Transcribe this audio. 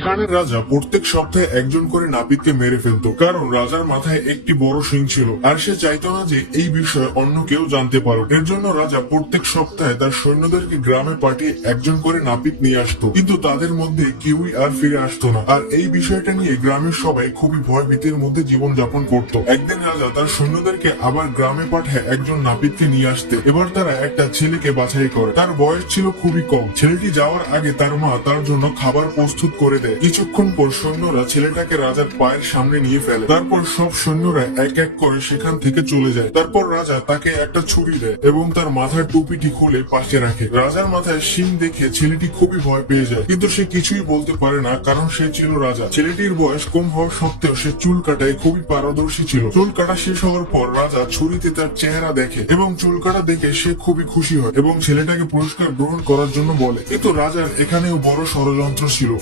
এখানে রাজা প্রত্যেক সপ্তাহে একজন করে নাপিতকে মেরে ফেলতো, কারণ রাজার মাথায় একটি বড় সিং ছিল আর সে চাইতো না যে এই বিষয়ে অন্য কেউ জানতে পারুক। এর জন্য রাজা প্রত্যেক সপ্তাহে তার সৈন্যদেরকে গ্রামে পাঠিয়ে একজন করে নাপিত নিয়ে আসতো, কিন্তু তাদের মধ্যে কেউই আর ফিরে আসতো না। আর এই বিষয়টা নিয়ে গ্রামের সবাই খুবই ভয় ভীতির মধ্যে জীবন যাপন করত। একদিন রাজা তার সৈন্যদেরকে আবার গ্রামে পাঠায় একজন নাপিতকে নিয়ে আসতে। এবার তারা একটা ছেলেকে বাছাই করে। তার বয়স ছিল খুবই কম। ছেলেটি যাওয়ার আগে তার মা তার জন্য খাবার প্রস্তুত করে দেয়। কিছুক্ষণ পর সৈন্যরা ছেলেটাকে রাজার পায়ের সামনে নিয়ে ফেলে। তারপর সব সৈন্যরা এক এক করে সেখান থেকে চলে যায়। তারপর রাজা তাকে একটা ছুরি দেয় এবং তার মাথার টুপিটি খুলে পাশে রাখে। রাজার মাথায় শিং দেখে ছেলেটি খুবই ভয় পেয়ে যায়, কিন্তু সে কিছুই বলতে পারে না, কারণ সে ছিল রাজা। ছেলেটির বয়স কম হওয়া সত্ত্বেও সে চুল কাটায় খুবই পারদর্শী ছিল। চুল কাটা শেষ হওয়ার পর রাজা ছুরিতে তার চেহারা দেখে এবং চুল কাটা দেখে সে খুবই খুশি হয় এবং ছেলেটাকে পুরস্কার গ্রহণ করার জন্য বলে। কিন্তু রাজার এখানেও বড় ষড়যন্ত্র ছিল।